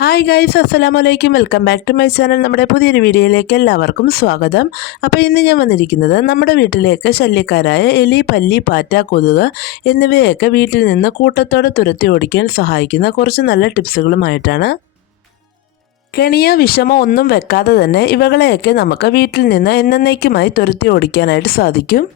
Hi guys അസ്സലാമു വലൈക്കും welcome back to my channel നമ്മുടെ പുതിയൊരു വീഡിയോയിലേക്ക് എല്ലാവർക്കും സ്വാഗതം. അപ്പോൾ ഇന്ന് ഞാൻ വന്നിരിക്കുന്നത് നമ്മുടെ വീട്ടിലേക്ക് ശല്യക്കാരായ എലി പല്ലി പാറ്റ കൊതുക് എന്നിവയൊക്കെ വീട്ടിൽ നിന്ന് കൂട്ടത്തോടെ തുരത്തി ഓടിക്കാൻ സഹായിക്കുന്ന കുറച്ച് നല്ല ടിപ്സുകളുമായിട്ടാണ്. കെണിയോ വിഷമോ ഒന്നും വെക്കാതെ തന്നെ ഇവകളെയൊക്കെ നമുക്ക് വീട്ടിൽ നിന്ന് എന്നേക്കുമായി തുരത്തി ഓടിക്കാനായിട്ട് സാധിക്കും.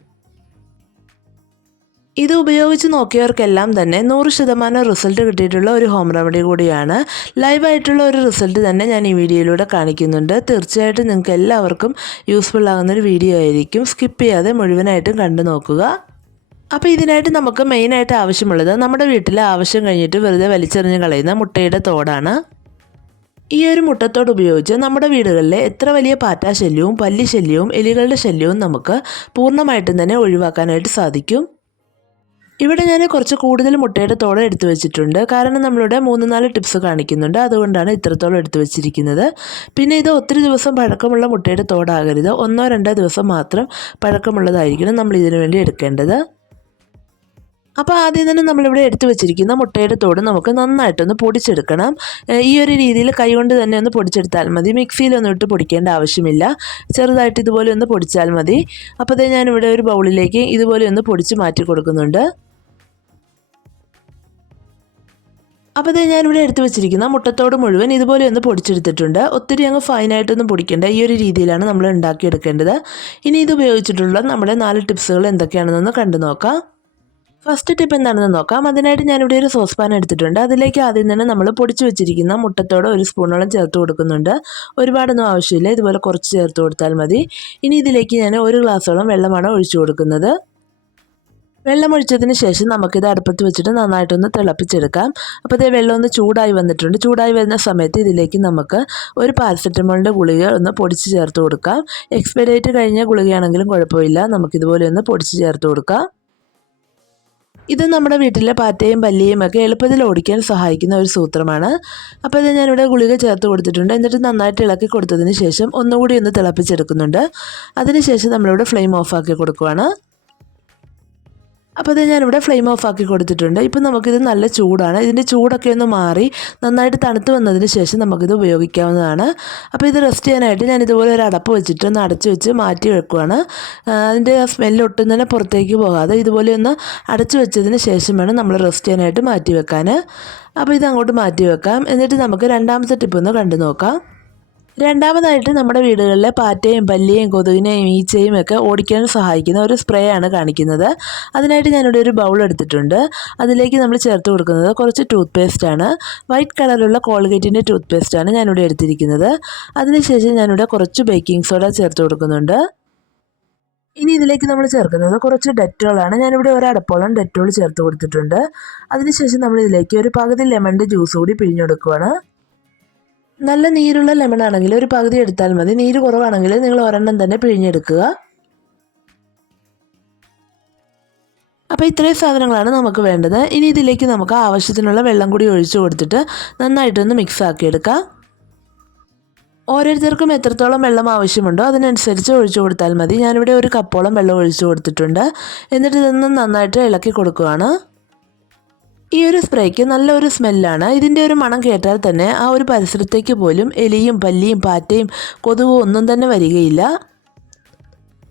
ഇത് ഉപയോഗിച്ച് നോക്കിയവർക്കെല്ലാം തന്നെ നൂറ് ശതമാനം റിസൾട്ട് കിട്ടിയിട്ടുള്ള ഒരു ഹോം റെമഡി കൂടിയാണ്. ലൈവായിട്ടുള്ള ഒരു റിസൾട്ട് തന്നെ ഞാൻ ഈ വീഡിയോയിലൂടെ കാണിക്കുന്നുണ്ട്. തീർച്ചയായിട്ടും നിങ്ങൾക്ക് എല്ലാവർക്കും യൂസ്ഫുൾ ആകുന്ന ഒരു വീഡിയോ ആയിരിക്കും. സ്കിപ്പ് ചെയ്യാതെ മുഴുവനായിട്ടും കണ്ടു നോക്കുക. അപ്പോൾ ഇതിനായിട്ട് നമുക്ക് മെയിനായിട്ട് ആവശ്യമുള്ളത് നമ്മുടെ വീട്ടിൽ ആവശ്യം കഴിഞ്ഞിട്ട് വെറുതെ വലിച്ചെറിഞ്ഞ് കളയുന്ന മുട്ടയുടെ തോടാണ്. ഈ ഒരു മുട്ടത്തോട് ഉപയോഗിച്ച് നമ്മുടെ വീടുകളിലെ എത്ര വലിയ പാറ്റാശല്യവും പല്ലി ശല്യവും എലികളുടെ ശല്യവും നമുക്ക് പൂർണമായിട്ടും തന്നെ ഒഴിവാക്കാനായിട്ട് സാധിക്കും. ഇവിടെ ഞാൻ കുറച്ച് കൂടുതൽ മുട്ടയുടെ തോട് എടുത്തു വെച്ചിട്ടുണ്ട്. കാരണം നമ്മളിവിടെ മൂന്ന് നാല് ടിപ്സ് കാണിക്കുന്നുണ്ട്. അതുകൊണ്ടാണ് ഇത്രത്തോളം എടുത്തു വെച്ചിരിക്കുന്നത്. പിന്നെ ഇത് ഒത്തിരി ദിവസം പഴക്കമുള്ള മുട്ടയുടെ തോടാകരുത്. ഒന്നോ രണ്ടോ ദിവസം മാത്രം പഴക്കമുള്ളതായിരിക്കണം നമ്മൾ ഇതിനു വേണ്ടി എടുക്കേണ്ടത്. അപ്പോൾ ആദ്യം തന്നെ നമ്മളിവിടെ എടുത്തു വെച്ചിരിക്കുന്ന മുട്ടയുടെ തോട് നമുക്ക് നന്നായിട്ടൊന്ന് പൊടിച്ചെടുക്കണം. ഈ ഒരു രീതിയിൽ കൈകൊണ്ട് തന്നെ ഒന്ന് പൊടിച്ചെടുത്താൽ മതി. മിക്സിയിലൊന്നും ഇട്ട് പൊടിക്കേണ്ട ആവശ്യമില്ല. ചെറുതായിട്ട് ഇതുപോലെ ഒന്ന് പൊടിച്ചാൽ മതി. അപ്പോൾ ഞാൻ ഞാനിവിടെ ഒരു ബൗളിലേക്ക് ഇതുപോലെ ഒന്ന് പൊടിച്ച് മാറ്റി കൊടുക്കുന്നുണ്ട്. അപ്പോൾ ഇത് ഞാനിവിടെ എടുത്തു വെച്ചിരിക്കുന്ന മുട്ടത്തോട് മുഴുവൻ ഇതുപോലെ ഒന്ന് പൊടിച്ചെടുത്തിട്ടുണ്ട്. ഒത്തിരി അങ്ങ് ഫൈനായിട്ടൊന്നും പൊടിക്കേണ്ട. ഈ ഒരു രീതിയിലാണ് നമ്മൾ ഉണ്ടാക്കിയെടുക്കേണ്ടത്. ഇനി ഇത് ഉപയോഗിച്ചിട്ടുള്ള നമ്മുടെ നാല് ടിപ്സുകൾ എന്തൊക്കെയാണെന്നൊന്ന് കണ്ടു നോക്കാം. ഫസ്റ്റ് ടിപ്പ് എന്താണെന്ന് നോക്കാം. അതിനായിട്ട് ഞാനിവിടെ ഒരു സോസ് പാൻ എടുത്തിട്ടുണ്ട്. അതിലേക്ക് ആദ്യം തന്നെ നമ്മൾ പൊടിച്ചു വെച്ചിരിക്കുന്ന മുട്ടത്തോടെ ഒരു സ്പൂണോളം ചേർത്ത് കൊടുക്കുന്നുണ്ട്. ഒരുപാടൊന്നും ആവശ്യമില്ല. ഇതുപോലെ കുറച്ച് ചേർത്ത് കൊടുത്താൽ മതി. ഇനി ഇതിലേക്ക് ഞാൻ ഒരു ഗ്ലാസ്സോളം വെള്ളമാണ് ഒഴിച്ചു കൊടുക്കുന്നത്. വെള്ളമൊഴിച്ചതിന് ശേഷം നമുക്കിത് അടുപ്പത്ത് വെച്ചിട്ട് നന്നായിട്ടൊന്ന് തിളപ്പിച്ചെടുക്കാം. അപ്പോൾ ഇതേ വെള്ളം ഒന്ന് ചൂടായി വന്നിട്ടുണ്ട്. ചൂടായി വരുന്ന സമയത്ത് ഇതിലേക്ക് നമുക്ക് ഒരു പാരസെറ്റമോളിന്റെ ഗുളിക ഒന്ന് പൊടിച്ച് ചേർത്ത് കൊടുക്കാം. എക്സ്പയറി ഡേറ്റ് കഴിഞ്ഞ ഗുളികയാണെങ്കിലും കുഴപ്പമില്ല. നമുക്കിതുപോലെ ഒന്ന് പൊടിച്ച് ചേർത്ത് കൊടുക്കാം. ഇത് നമ്മുടെ വീട്ടിലെ പാറ്റയും പല്ലിയും ഒക്കെ എളുപ്പത്തിൽ ഓടിക്കാൻ സഹായിക്കുന്ന ഒരു സൂത്രമാണ്. അപ്പോൾ ഇത് ഞാനിവിടെ ഗുളിക ചേർത്ത് കൊടുത്തിട്ടുണ്ട്. എന്നിട്ട് നന്നായിട്ട് ഇളക്കി കൊടുത്തതിന് ശേഷം ഒന്നുകൂടി ഒന്ന് തിളപ്പിച്ചെടുക്കുന്നുണ്ട്. അതിനുശേഷം നമ്മളിവിടെ ഫ്ലെയിം ഓഫാക്കി കൊടുക്കുവാണ്. അപ്പോൾ ഇത് ഞാനിവിടെ ഫ്ലെയിം ഓഫ് ആക്കി കൊടുത്തിട്ടുണ്ട്. ഇപ്പം നമുക്കിത് നല്ല ചൂടാണ്. ഇതിന്റെ ചൂടൊക്കെ ഒന്ന് മാറി നന്നായിട്ട് തണുത്ത് വന്നതിന് ശേഷം നമുക്കിത് ഉപയോഗിക്കാവുന്നതാണ്. അപ്പോൾ ഇത് റെസ്റ്റ് ചെയ്യാനായിട്ട് ഞാൻ ഇതുപോലെ ഒരു അടപ്പ് വെച്ചിട്ട് ഒന്ന് അടച്ച് വെച്ച് മാറ്റി വെക്കുവാണ്. അതിന്റെ സ്മെല്ല് ഒട്ടും തന്നെ പുറത്തേക്ക് പോകാതെ ഇതുപോലെ ഒന്ന് അടച്ചു വെച്ചതിന് ശേഷം വേണം നമ്മൾ റെസ്റ്റ് ചെയ്യാനായിട്ട് മാറ്റി വെക്കാൻ അപ്പോൾ ഇത് അങ്ങോട്ട് മാറ്റി വെക്കാം. എന്നിട്ട് നമുക്ക് രണ്ടാമത്തെ ടിപ്പ് ഒന്ന് കണ്ടു നോക്കാം. രണ്ടാമതായിട്ട് നമ്മുടെ വീടുകളിലെ പാറ്റയും പല്ലിയും കൊതുകിനെയും ഈച്ചയും ഒക്കെ ഓടിക്കാൻ സഹായിക്കുന്ന ഒരു സ്പ്രേ ആണ് കാണിക്കുന്നത്. അതിനായിട്ട് ഞാനിവിടെ ഒരു ബൗൾ എടുത്തിട്ടുണ്ട്. അതിലേക്ക് നമ്മൾ ചേർത്ത് കൊടുക്കുന്നത് കുറച്ച് ടൂത്ത് പേസ്റ്റ് ആണ്. വൈറ്റ് കളറിലുള്ള കോൾഗേറ്റിന്റെ ടൂത്ത് പേസ്റ്റ് ആണ് ഞാനിവിടെ എടുത്തിരിക്കുന്നത്. അതിനുശേഷം ഞാനിവിടെ കുറച്ച് ബേക്കിംഗ് സോഡ ചേർത്ത് കൊടുക്കുന്നുണ്ട്. ഇനി ഇതിലേക്ക് നമ്മൾ ചേർക്കുന്നത് കുറച്ച് ഡെറ്റോളാണ് ഞാനിവിടെ ഒരടപ്പോളം ഡെറ്റോൾ ചേർത്ത് കൊടുത്തിട്ടുണ്ട്. അതിനുശേഷം നമ്മൾ ഇതിലേക്ക് ഒരു പകുതി ലെമണിന്റെ ജ്യൂസ് കൂടി പിഴിഞ്ഞെടുക്കുകയാണ് നല്ല നീരുള്ള ലെമൺ ആണെങ്കിൽ ഒരു പകുതി എടുത്താൽ മതി. നീര് കുറവാണെങ്കിൽ നിങ്ങൾ ഒരെണ്ണം തന്നെ പിഴിഞ്ഞെടുക്കുക. അപ്പോൾ ഇത്രയും സാധനങ്ങളാണ് നമുക്ക് വേണ്ടത്. ഇനി ഇതിലേക്ക് നമുക്ക് ആവശ്യത്തിനുള്ള വെള്ളം കൂടി ഒഴിച്ചു കൊടുത്തിട്ട് നന്നായിട്ടൊന്ന് മിക്സ് ആക്കിയെടുക്കാം. ഓരോരുത്തർക്കും എത്രത്തോളം വെള്ളം ആവശ്യമുണ്ടോ അതിനനുസരിച്ച് ഒഴിച്ചു കൊടുത്താൽ മതി. ഞാനിവിടെ ഒരു കപ്പോളം വെള്ളം ഒഴിച്ചു കൊടുത്തിട്ടുണ്ട്. എന്നിട്ട് ഇതൊന്ന് നന്നായിട്ട് ഇളക്കി കൊടുക്കുകയാണ് ഈ ഒരു സ്പ്രേക്ക് നല്ലൊരു സ്മെല്ലാണ് ഇതിന്റെ ഒരു മണം കേട്ടാൽ തന്നെ ആ ഒരു പരിസരത്തേക്ക് പോലും എലിയും പല്ലിയും പാറ്റയും കൊതുകും ഒന്നും തന്നെ വരികയില്ല.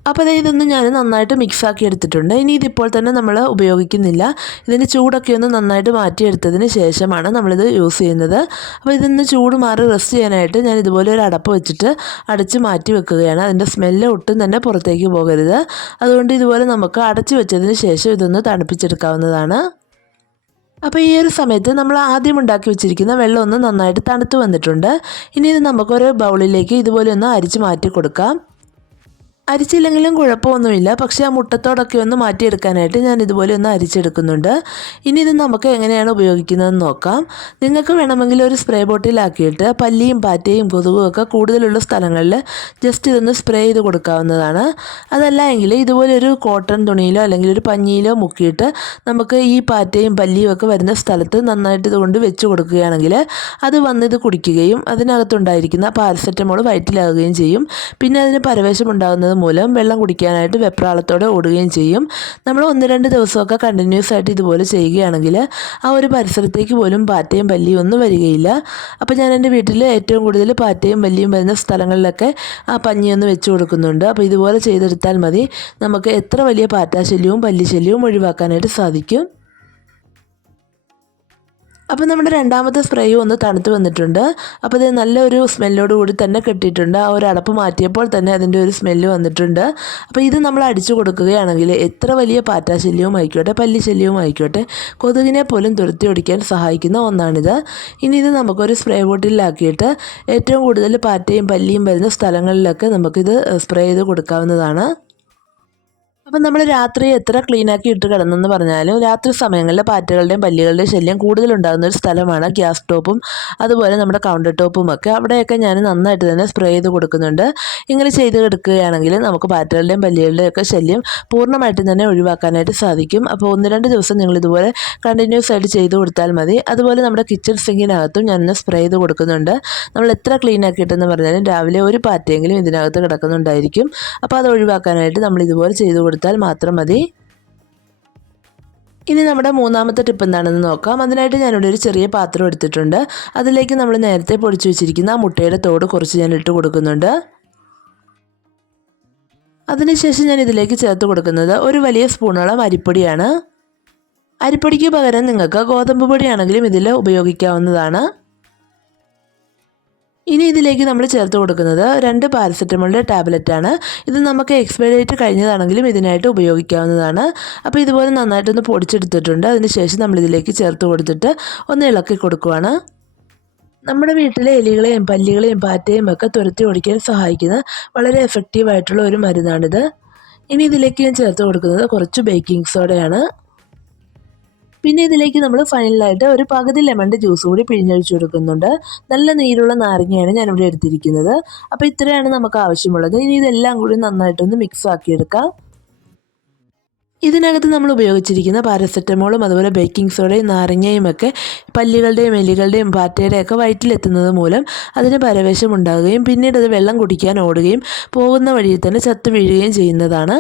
അപ്പോൾ ഇതൊന്നും ഞാൻ നന്നായിട്ട് മിക്സാക്കി എടുത്തിട്ടുണ്ട്. ഇനി ഇതിപ്പോൾ തന്നെ നമ്മൾ ഉപയോഗിക്കുന്നില്ല. ഇതിന്റെ ചൂടൊക്കെ ഒന്ന് നന്നായിട്ട് മാറ്റിയെടുത്തതിന് ശേഷമാണ് നമ്മളിത് യൂസ് ചെയ്യുന്നത്. അപ്പോൾ ഇതൊന്ന് ചൂട് മാറി റെസ്റ്റ് ചെയ്യാനായിട്ട് ഞാൻ ഇതുപോലെ ഒരു അടപ്പ് വെച്ചിട്ട് അടച്ച് മാറ്റി വെക്കുകയാണ്. അതിന്റെ സ്മെല്ല് ഒട്ടും തന്നെ പുറത്തേക്ക് പോകരുത്. അതുകൊണ്ട് ഇതുപോലെ നമുക്ക് അടച്ച് വെച്ചതിന് ശേഷം ഇതൊന്ന് തണുപ്പിച്ചെടുക്കാവുന്നതാണ്. അപ്പോൾ ഈ ഒരു സമയത്ത് നമ്മൾ ആദ്യം ഉണ്ടാക്കി വെച്ചിരിക്കുന്ന വെള്ളം ഒന്ന് നന്നായിട്ട് തണുത്ത് വന്നിട്ടുണ്ട്. ഇനി ഇത് നമുക്കൊരു ബൗളിലേക്ക് ഇതുപോലെ ഒന്ന് അരിച്ച് മാറ്റി കൊടുക്കാം. അരിച്ചില്ലെങ്കിലും കുഴപ്പമൊന്നുമില്ല. പക്ഷേ ആ മുട്ടത്തോടൊക്കെ ഒന്ന് മാറ്റിയെടുക്കാനായിട്ട് ഞാൻ ഇതുപോലെ ഒന്ന് അരിച്ചെടുക്കുന്നുണ്ട്. ഇനി ഇത് നമുക്ക് എങ്ങനെയാണ് ഉപയോഗിക്കുന്നതെന്ന് നോക്കാം. നിങ്ങൾക്ക് വേണമെങ്കിൽ ഒരു സ്പ്രേ ബോട്ടിലാക്കിയിട്ട് പല്ലിയും പാറ്റയും കൊതുകും ഒക്കെ കൂടുതലുള്ള സ്ഥലങ്ങളിൽ ജസ്റ്റ് ഇതൊന്ന് സ്പ്രേ ചെയ്ത് കൊടുക്കാവുന്നതാണ്. അതല്ല എങ്കിൽ ഇതുപോലെ ഒരു കോട്ടൺ തുണിയിലോ അല്ലെങ്കിൽ ഒരു പഞ്ഞിയിലോ മുക്കിയിട്ട് നമുക്ക് ഈ പാറ്റയും പല്ലിയും ഒക്കെ വരുന്ന സ്ഥലത്ത് നന്നായിട്ട് ഇതുകൊണ്ട് വെച്ച് കൊടുക്കുകയാണെങ്കിൽ അത് വന്നിത് കുടിക്കുകയും അതിനകത്തുണ്ടായിരിക്കുന്ന പാരസെറ്റമോൾ വയറ്റിലാകുകയും ചെയ്യും. പിന്നെ അതിന് പരവേശം മൂലം വെള്ളം കുടിക്കാനായിട്ട് വെപ്രാളത്തോടെ ഓടുകയും ചെയ്യും. നമ്മൾ ഒന്ന് രണ്ട് ദിവസമൊക്കെ കണ്ടിന്യൂസ് ആയിട്ട് ഇതുപോലെ ചെയ്യുകയാണെങ്കിൽ ആ ഒരു പരിസരത്തേക്ക് പോലും പാറ്റയും പല്ലിയും ഒന്നും വരികയില്ല. അപ്പോൾ ഞാൻ എന്റെ വീട്ടിൽ ഏറ്റവും കൂടുതൽ പാറ്റയും പല്ലിയും വരുന്ന സ്ഥലങ്ങളിലൊക്കെ ആ പഞ്ഞിയൊന്ന് വെച്ച് കൊടുക്കുന്നുണ്ട്. അപ്പോൾ ഇതുപോലെ ചെയ്തെടുത്താൽ മതി. നമുക്ക് എത്ര വലിയ പാറ്റാശല്യവും പല്ലിശല്യവും ഒഴിവാക്കാനായിട്ട് സാധിക്കും. അപ്പോൾ നമ്മുടെ രണ്ടാമത്തെ സ്പ്രേയും ഒന്ന് തണുത്ത് വന്നിട്ടുണ്ട്. അപ്പോൾ ഇത് നല്ലൊരു സ്മെല്ലോട് കൂടി തന്നെ കെട്ടിയിട്ടുണ്ട്. ആ ഒരു അടപ്പ് മാറ്റിയപ്പോൾ തന്നെ അതിന്റെ ഒരു സ്മെല്ല് വന്നിട്ടുണ്ട്. അപ്പോൾ ഇത് നമ്മൾ അടിച്ചു കൊടുക്കുകയാണെങ്കിൽ എത്ര വലിയ പാറ്റാശല്യവും ആയിക്കോട്ടെ പല്ലിശല്യവും ആയിക്കോട്ടെ കൊതുകിനെ പോലും തുരത്തി ഓടിക്കാൻ സഹായിക്കുന്ന ഒന്നാണിത്. ഇനി ഇത് നമുക്കൊരു സ്പ്രേ ബോട്ടിലാക്കിയിട്ട് ഏറ്റവും കൂടുതൽ പാറ്റയും പല്ലിയും വരുന്ന സ്ഥലങ്ങളിലൊക്കെ നമുക്കിത് സ്പ്രേ ചെയ്ത് കൊടുക്കാവുന്നതാണ്. അപ്പം നമ്മൾ രാത്രി എത്ര ക്ലീനാക്കി ഇട്ട് കിടന്നെന്ന് പറഞ്ഞാലും രാത്രി സമയങ്ങളിൽ പാറ്റകളുടെയും പല്ലികളുടെയും ശല്യം കൂടുതലുണ്ടാകുന്ന ഒരു സ്ഥലമാണ് ഗ്യാസ് ടോപ്പും അതുപോലെ നമ്മുടെ കൗണ്ടർ ടോപ്പും ഒക്കെ. അവിടെയൊക്കെ ഞാൻ നന്നായിട്ട് തന്നെ സ്പ്രേ ചെയ്ത് കൊടുക്കുന്നുണ്ട്. ഇങ്ങനെ ചെയ്ത് കൊടുക്കുകയാണെങ്കിൽ നമുക്ക് പാറ്റകളുടെയും പല്ലികളുടെയും ഒക്കെ ശല്യം പൂർണമായിട്ടും തന്നെ ഒഴിവാക്കാനായിട്ട് സാധിക്കും. അപ്പോൾ ഒന്ന് രണ്ട് ദിവസം നിങ്ങൾ ഇതുപോലെ കണ്ടിന്യൂസ് ആയിട്ട് ചെയ്ത് കൊടുത്താൽ മതി. അതുപോലെ നമ്മുടെ കിച്ചൺ സിങ്കിനകത്തും ഞാനിന്ന് സ്പ്രേ ചെയ്ത് കൊടുക്കുന്നുണ്ട്. നമ്മൾ എത്ര ക്ലീൻ ആക്കിയിട്ടെന്ന് പറഞ്ഞാലും രാവിലെ ഒരു പാറ്റയെങ്കിലും ഇതിനകത്ത് കിടക്കുന്നുണ്ടായിരിക്കും. അപ്പോൾ അത് ഒഴിവാക്കാനായിട്ട് നമ്മൾ ഇതുപോലെ ചെയ്ത് കൊടുത്താൽ മാത്രം മതി. ഇനി നമ്മുടെ മൂന്നാമത്തെ ടിപ്പ് എന്താണെന്ന് നോക്കാം. അതിനായിട്ട് ഞാനിവിടെ ഒരു ചെറിയ പാത്രം എടുത്തിട്ടുണ്ട്. അതിലേക്ക് നമ്മൾ നേരത്തെ പൊടിച്ചു വെച്ചിരിക്കുന്ന ആ മുട്ടയുടെ തോട് കുറച്ച് ഞാൻ ഇട്ട് കൊടുക്കുന്നുണ്ട്. അതിനുശേഷം ഞാൻ ഇതിലേക്ക് ചേർത്ത് കൊടുക്കുന്നത് ഒരു വലിയ സ്പൂണോളം അരിപ്പൊടിയാണ്. അരിപ്പൊടിക്ക് പകരം നിങ്ങൾക്ക് ഗോതമ്പ് പൊടിയാണെങ്കിലും ഇതിൽ ഉപയോഗിക്കാവുന്നതാണ്. ഇനി ഇതിലേക്ക് നമ്മൾ ചേർത്ത് കൊടുക്കുന്നത് രണ്ട് പാരസെറ്റമോളിന്റെ ടാബ്ലറ്റാണ്. ഇത് നമുക്ക് എക്സ്പയറി ഡേറ്റ് കഴിഞ്ഞതാണെങ്കിലും ഇതിനായിട്ട് ഉപയോഗിക്കാവുന്നതാണ്. അപ്പോൾ ഇതുപോലെ നന്നായിട്ടൊന്ന് പൊടിച്ചെടുത്തിട്ടുണ്ട്. അതിനുശേഷം നമ്മൾ ഇതിലേക്ക് ചേർത്ത് കൊടുത്തിട്ട് ഒന്ന് ഇളക്കി കൊടുക്കുവാണ്. നമ്മുടെ വീട്ടിലെ എലികളെയും പല്ലികളെയും പാറ്റയും ഒക്കെ തുരത്തി ഓടിക്കാൻ സഹായിക്കുന്ന വളരെ എഫക്റ്റീവായിട്ടുള്ള ഒരു മരുന്നാണിത്. ഇനി ഇതിലേക്ക് ഞാൻ ചേർത്ത് കൊടുക്കുന്നത് കുറച്ച് ബേക്കിംഗ് സോഡയാണ് പിന്നെ ഇതിലേക്ക് നമ്മൾ ഫൈനലായിട്ട് ഒരു പകുതി ലെമണിന്റെ ജ്യൂസ് കൂടി പിഴിഞ്ഞൊഴിച്ച് കൊടുക്കുന്നുണ്ട്. നല്ല നീരുള്ള നാരങ്ങയാണ് ഞാനിവിടെ എടുത്തിരിക്കുന്നത്. അപ്പോൾ ഇത്രയാണ് നമുക്ക് ആവശ്യമുള്ളത്. ഇനി ഇതെല്ലാം കൂടി നന്നായിട്ടൊന്ന് മിക്സ് ആക്കിയെടുക്കാം. ഇതിനകത്ത് നമ്മൾ ഉപയോഗിച്ചിരിക്കുന്ന പാരസെറ്റമോളും അതുപോലെ ബേക്കിംഗ് സോഡയും നാരങ്ങയും ഒക്കെ പല്ലുകളുടെയും എലികളുടെയും പാറ്റയുടെയും ഒക്കെ വയറ്റിലെത്തുന്നത് മൂലം അതിന് പരവേശം ഉണ്ടാകുകയും പിന്നീട് അത് വെള്ളം കുടിക്കാൻ ഓടുകയും പോകുന്ന വഴിയിൽ തന്നെ ചത്തു വീഴുകയും ചെയ്യുന്നതാണ്.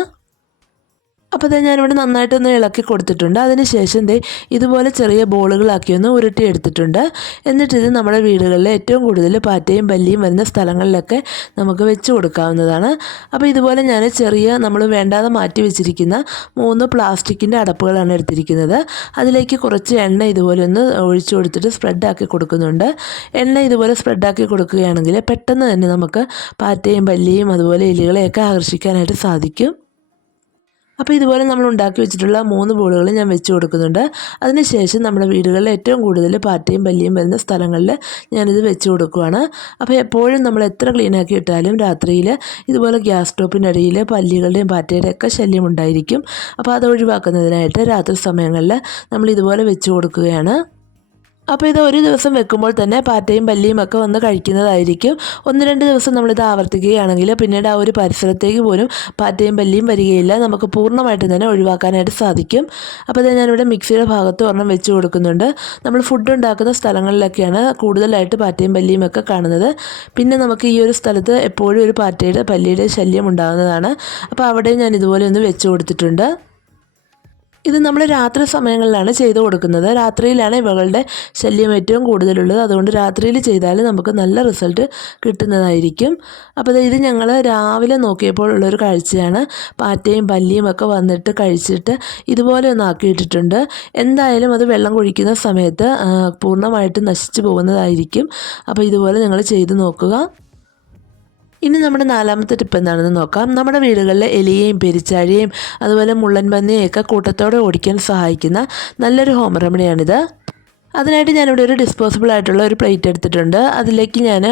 അപ്പോൾ അത് ഞാനിവിടെ നന്നായിട്ടൊന്ന് ഇളക്കി കൊടുത്തിട്ടുണ്ട്. അതിനുശേഷം ദേ ഇതുപോലെ ചെറിയ ബോളുകളാക്കി ഒന്ന് ഉരുട്ടി എടുത്തിട്ടുണ്ട് എന്നിട്ട് ഇത് നമ്മുടെ വീടുകളിൽ ഏറ്റവും കൂടുതൽ പാറ്റയും പല്ലിയും വരുന്ന സ്ഥലങ്ങളിലൊക്കെ നമുക്ക് വെച്ച് കൊടുക്കാവുന്നതാണ്. അപ്പോൾ ഇതുപോലെ ഞാൻ ചെറിയ നമ്മൾ വേണ്ടാതെ മാറ്റി വെച്ചിരിക്കുന്ന മൂന്ന് പ്ലാസ്റ്റിക്കിന്റെ അടപ്പുകളാണ് എടുത്തിരിക്കുന്നത്. അതിലേക്ക് കുറച്ച് എണ്ണ ഇതുപോലെ ഒന്ന് ഒഴിച്ചു കൊടുത്തിട്ട് സ്പ്രെഡാക്കി കൊടുക്കുന്നുണ്ട്. എണ്ണ ഇതുപോലെ സ്പ്രെഡാക്കി കൊടുക്കുകയാണെങ്കിൽ പെട്ടെന്ന് തന്നെ നമുക്ക് പാറ്റയും പല്ലിയും അതുപോലെ എലികളെയൊക്കെ ആകർഷിക്കാനായിട്ട് സാധിക്കും. അപ്പോൾ ഇതുപോലെ നമ്മൾ ഉണ്ടാക്കി വെച്ചിട്ടുള്ള മൂന്ന് ബോളുകൾ ഞാൻ വെച്ച് കൊടുക്കുന്നുണ്ട്. അതിനുശേഷം നമ്മുടെ വീടുകളിൽ ഏറ്റവും കൂടുതൽ പാറ്റയും പല്ലിയും വരുന്ന സ്ഥലങ്ങളിൽ ഞാനിത് വെച്ച് കൊടുക്കുവാണ്. അപ്പോൾ എപ്പോഴും നമ്മൾ എത്ര ക്ലീനാക്കി ഇട്ടാലും രാത്രിയിൽ ഇതുപോലെ ഗ്യാസ് സ്റ്റോപ്പിന്റെ അടിയിൽ പല്ലികളുടെയും പാറ്റയുടെയും ഒക്കെ ശല്യം ഉണ്ടായിരിക്കും. അപ്പോൾ അത് ഒഴിവാക്കുന്നതിനായിട്ട് രാത്രി സമയങ്ങളിൽ നമ്മൾ ഇതുപോലെ വെച്ച് കൊടുക്കുകയാണ്. അപ്പോൾ ഇത് ഒരു ദിവസം വെക്കുമ്പോൾ തന്നെ പാറ്റയും പല്ലിയും ഒക്കെ വന്ന് കഴിക്കുന്നതായിരിക്കും. ഒന്ന് രണ്ട് ദിവസം നമ്മളിത് ആവർത്തിക്കുകയാണെങ്കിൽ പിന്നീട് ആ ഒരു പരിസരത്തേക്ക് പോലും പാറ്റയും പല്ലിയും വരികയില്ല. നമുക്ക് പൂർണമായിട്ടും തന്നെ ഒഴിവാക്കാനായിട്ട് സാധിക്കും. അപ്പോൾ ഇത് ഞാനിവിടെ മിക്സിയുടെ ഭാഗത്ത് ഒരെണ്ണം വെച്ച് കൊടുക്കുന്നുണ്ട്. നമ്മൾ ഫുഡ് ഉണ്ടാക്കുന്ന സ്ഥലങ്ങളിലൊക്കെയാണ് കൂടുതലായിട്ട് പാറ്റയും പല്ലിയും ഒക്കെ കാണുന്നത്. പിന്നെ നമുക്ക് ഈ ഒരു സ്ഥലത്ത് എപ്പോഴും ഒരു പാറ്റയുടെ പല്ലിയുടെ ശല്യം ഉണ്ടാകുന്നതാണ്. അപ്പോൾ അവിടെ ഞാൻ ഇതുപോലെ ഒന്ന് വെച്ച് കൊടുത്തിട്ടുണ്ട്. ഇത് നമ്മൾ രാത്രി സമയങ്ങളിലാണ് ചെയ്തു കൊടുക്കുന്നത്. രാത്രിയിലാണ് ഇവകളുടെ ശല്യം ഏറ്റവും കൂടുതലുള്ളത്. അതുകൊണ്ട് രാത്രിയിൽ ചെയ്താൽ നമുക്ക് നല്ല റിസൾട്ട് കിട്ടുന്നതായിരിക്കും. അപ്പോൾ ഇത് ഞങ്ങൾ രാവിലെ നോക്കിയപ്പോൾ ഉള്ളൊരു കാഴ്ചയാണ്. പാറ്റയും പല്ലിയും ഒക്കെ വന്നിട്ട് കഴിച്ചിട്ട് ഇതുപോലെ ഒന്ന് ആക്കിയിട്ടിട്ടുണ്ട് എന്തായാലും അത് വെള്ളം കുഴിക്കുന്ന സമയത്ത് പൂർണമായിട്ട് നശിച്ചു പോകുന്നതായിരിക്കും. അപ്പോൾ ഇതുപോലെ നിങ്ങൾ ചെയ്ത് നോക്കുക. ഇനി നമ്മുടെ നാലാമത്തെ ടിപ്പ് എന്താണെന്ന് നോക്കാം. നമ്മുടെ വീടുകളിലെ എലിയെയും പെരിച്ചാഴിയെയും അതുപോലെ മുള്ളൻ പന്നിയെയൊക്കെ കൂട്ടത്തോടെ ഓടിക്കാൻ സഹായിക്കുന്ന നല്ലൊരു ഹോം റെമഡിയാണിത് അതിനായിട്ട് ഞാനിവിടെ ഒരു ഡിസ്പോസിബിൾ ആയിട്ടുള്ള ഒരു പ്ലേറ്റ് എടുത്തിട്ടുണ്ട്. അതിലേക്ക് ഞാൻ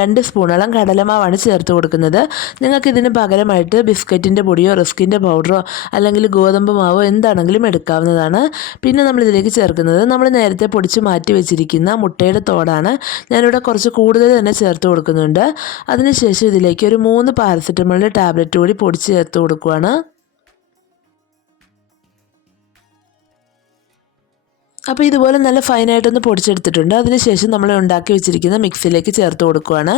രണ്ട് സ്പൂണോളം കടലമാവാണ് ചേർത്ത് കൊടുക്കുന്നത്. നിങ്ങൾക്ക് ഇതിന് പകരമായിട്ട് ബിസ്ക്കറ്റിന്റെ പൊടിയോ റിസ്കിന്റെ പൗഡറോ അല്ലെങ്കിൽ ഗോതമ്പ് മാവോ എന്താണെങ്കിലും എടുക്കാവുന്നതാണ്. പിന്നെ നമ്മൾ ഇതിലേക്ക് ചേർക്കുന്നത് നമ്മൾ നേരത്തെ പൊടിച്ച് മാറ്റി വെച്ചിരിക്കുന്ന മുട്ടയുടെ തോടാണ്. ഞാനിവിടെ കുറച്ച് കൂടുതൽ തന്നെ ചേർത്ത് കൊടുക്കുന്നുണ്ട്. അതിനുശേഷം ഇതിലേക്ക് ഒരു മൂന്ന് പാരസെറ്റമോളിന്റെ ടാബ്ലറ്റ് കൂടി പൊടിച്ച് ചേർത്ത് കൊടുക്കുകയാണ് അപ്പോൾ ഇതുപോലെ നല്ല ഫൈനായിട്ടൊന്ന് പൊടിച്ചെടുത്തിട്ടുണ്ട്. അതിനുശേഷം നമ്മൾ ഉണ്ടാക്കി വെച്ചിരിക്കുന്ന മിക്സിയിലേക്ക് ചേർത്ത് കൊടുക്കുകയാണ്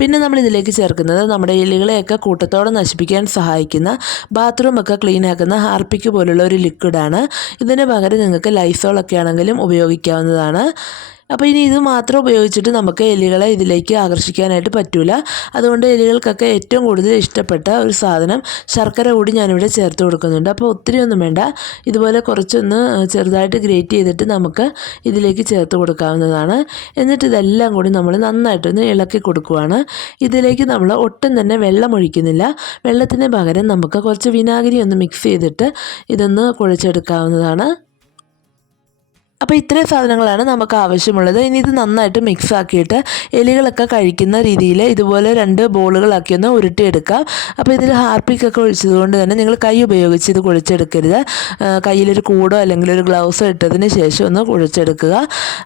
പിന്നെ നമ്മൾ ഇതിലേക്ക് ചേർക്കുന്നത് നമ്മുടെ എലികളെയൊക്കെ കൂട്ടത്തോടെ നശിപ്പിക്കാൻ സഹായിക്കുന്ന ബാത്റൂമൊക്കെ ക്ലീൻ ആക്കുന്ന ഹാർപ്പിക്ക് പോലുള്ള ഒരു ലിക്വിഡാണ് ഇതിന് പകരം നിങ്ങൾക്ക് ലൈസോളൊക്കെ ആണെങ്കിലും ഉപയോഗിക്കാവുന്നതാണ്. അപ്പോൾ ഇനി ഇത് മാത്രം ഉപയോഗിച്ചിട്ട് നമുക്ക് എലികളെ ഇതിലേക്ക് ആകർഷിക്കാനായിട്ട് പറ്റൂല. അതുകൊണ്ട് എലികൾക്കൊക്കെ ഏറ്റവും കൂടുതൽ ഇഷ്ടപ്പെട്ട ഒരു സാധനം ശർക്കര കൂടി ഞാനിവിടെ ചേർത്ത് കൊടുക്കുന്നുണ്ട്. അപ്പോൾ ഒത്തിരി ഒന്നും വേണ്ട. ഇതുപോലെ കുറച്ചൊന്ന് ചെറുതായിട്ട് ഗ്രേറ്റ് ചെയ്തിട്ട് നമുക്ക് ഇതിലേക്ക് ചേർത്ത് കൊടുക്കാവുന്നതാണ്. എന്നിട്ട് ഇതെല്ലാം കൂടി നമ്മൾ നന്നായിട്ടൊന്ന് ഇളക്കി കൊടുക്കുവാണ്. ഇതിലേക്ക് നമ്മൾ ഒട്ടും തന്നെ വെള്ളം ഒഴിക്കുന്നില്ല. വെള്ളത്തിന് പകരം നമുക്ക് കുറച്ച് വിനാഗിരി ഒന്ന് മിക്സ് ചെയ്തിട്ട് ഇതൊന്ന് കുഴച്ചെടുക്കാവുന്നതാണ്. അപ്പോൾ ഇത്രയും സാധനങ്ങളാണ് നമുക്ക് ആവശ്യമുള്ളത്. ഇനി ഇത് നന്നായിട്ട് മിക്സ് ആക്കിയിട്ട് എലികളൊക്കെ കഴിക്കുന്ന രീതിയിൽ ഇതുപോലെ രണ്ട് ബോളുകളാക്കി ഒന്ന് ഉരുട്ടിയെടുക്കാം. അപ്പോൾ ഇതിൽ ഹാർപ്പിക്കൊക്കെ ഒഴിച്ചതുകൊണ്ട് തന്നെ നിങ്ങൾ കൈ ഉപയോഗിച്ച് ഇത് കുഴിച്ചെടുക്കരുത്. കയ്യിലൊരു കൂടോ അല്ലെങ്കിൽ ഒരു ഗ്ലൗസോ ഇട്ടതിന് ശേഷം ഒന്ന് കുഴിച്ചെടുക്കുക.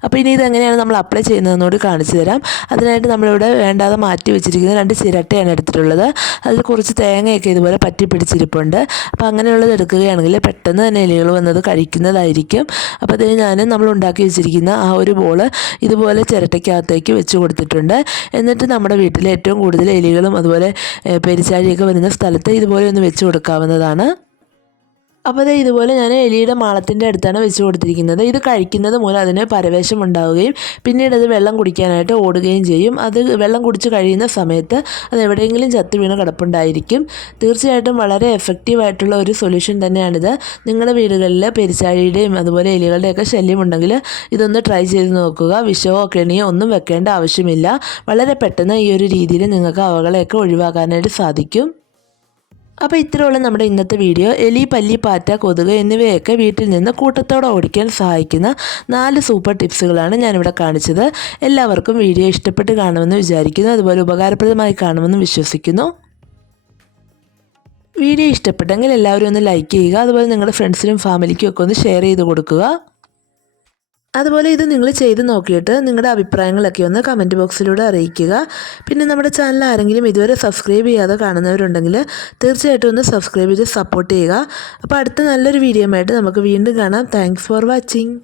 അപ്പോൾ ഇനി ഇതെങ്ങനെയാണ് നമ്മൾ അപ്ലൈ ചെയ്യുന്നതെന്നോട് കാണിച്ചു തരാം. അതിനായിട്ട് നമ്മളിവിടെ വേണ്ടാതെ മാറ്റി വെച്ചിരിക്കുന്ന രണ്ട് ചിരട്ടയാണ് എടുത്തിട്ടുള്ളത്. അതിൽ കുറച്ച് തേങ്ങയൊക്കെ ഇതുപോലെ പറ്റി പിടിച്ചിരിപ്പുണ്ട് അപ്പോൾ അങ്ങനെയുള്ളത് എടുക്കുകയാണെങ്കിൽ പെട്ടെന്ന് തന്നെ എലികൾ വന്നത് കഴിക്കുന്നതായിരിക്കും. അപ്പോൾ അത് ഞാൻ നമ്മൾ ഉണ്ടാക്കി വെച്ചിരിക്കുന്ന ആ ഒരു ബോൾ ഇതുപോലെ ചിരട്ടയ്ക്കകത്തേക്ക് വെച്ച് കൊടുത്തിട്ടുണ്ട്. എന്നിട്ട് നമ്മുടെ വീട്ടിലെ ഏറ്റവും കൂടുതൽ എലികളും അതുപോലെ പെരിച്ചാഴിയൊക്കെ വരുന്ന സ്ഥലത്ത് ഇതുപോലെ ഒന്ന് വെച്ച് കൊടുക്കാവുന്നതാണ്. അപ്പോൾ അത് ഇതുപോലെ ഞാൻ എലിയുടെ മാളത്തിന്റെ അടുത്താണ് വെച്ച് കൊടുത്തിരിക്കുന്നത്. ഇത് കഴിക്കുന്നത് മൂലം അതിന് പരവേശം ഉണ്ടാവുകയും പിന്നീട് അത് വെള്ളം കുടിക്കാനായിട്ട് ഓടുകയും ചെയ്യും. അത് വെള്ളം കുടിച്ച് കഴിയുന്ന സമയത്ത് അത് എവിടെയെങ്കിലും ചത്ത് വീണ് കിടപ്പുണ്ടായിരിക്കും. തീർച്ചയായിട്ടും വളരെ എഫക്റ്റീവായിട്ടുള്ള ഒരു സൊല്യൂഷൻ തന്നെയാണിത്. നിങ്ങളുടെ വീടുകളിൽ പെരിച്ചാഴിയുടെയും അതുപോലെ എലികളുടെയൊക്കെ ശല്യം ഉണ്ടെങ്കിൽ ഇതൊന്ന് ട്രൈ ചെയ്ത് നോക്കുക. വിഷമോ കെണിയോ ഒന്നും വെക്കേണ്ട ആവശ്യമില്ല. വളരെ പെട്ടെന്ന് ഈ ഒരു രീതിയിൽ നിങ്ങൾക്ക് അവകളെയൊക്കെ ഒഴിവാക്കാനായിട്ട് സാധിക്കും. അപ്പോൾ ഇത്രയുള്ള നമ്മുടെ ഇന്നത്തെ വീഡിയോ. എലി പല്ലി പാറ്റ കൊതുക് എന്നിവയൊക്കെ വീട്ടിൽ നിന്ന് കൂട്ടത്തോടെ ഓടിക്കാൻ സഹായിക്കുന്ന നാല് സൂപ്പർ ടിപ്സുകളാണ് ഞാനിവിടെ കാണിച്ചത്. എല്ലാവർക്കും വീഡിയോ ഇഷ്ടപ്പെട്ട് കാണുമെന്ന് വിചാരിക്കുന്നു. അതുപോലെ ഉപകാരപ്രദമായി കാണുമെന്ന് വിശ്വസിക്കുന്നു. വീഡിയോ ഇഷ്ടപ്പെട്ടെങ്കിൽ എല്ലാവരും ഒന്ന് ലൈക്ക് ചെയ്യുക. അതുപോലെ നിങ്ങളുടെ ഫ്രണ്ട്സിനും ഫാമിലിക്കും ഒക്കെ ഒന്ന് ഷെയർ ചെയ്ത് കൊടുക്കുക. അതുപോലെ ഇത് നിങ്ങൾ ചെയ്ത് നോക്കിയിട്ട് നിങ്ങളുടെ അഭിപ്രായങ്ങളൊക്കെ ഒന്ന് കമന്റ് ബോക്സിലൂടെ അറിയിക്കുക. പിന്നെ നമ്മുടെ ചാനൽ ആരെങ്കിലും ഇതുവരെ സബ്സ്ക്രൈബ് ചെയ്യാതെ കാണുന്നവരുണ്ടെങ്കിൽ തീർച്ചയായിട്ടും ഒന്ന് സബ്സ്ക്രൈബ് ചെയ്ത് സപ്പോർട്ട് ചെയ്യുക. അപ്പോൾ അടുത്ത നല്ലൊരു വീഡിയോ ആയിട്ട് നമുക്ക് വീണ്ടും കാണാം. Thanks for watching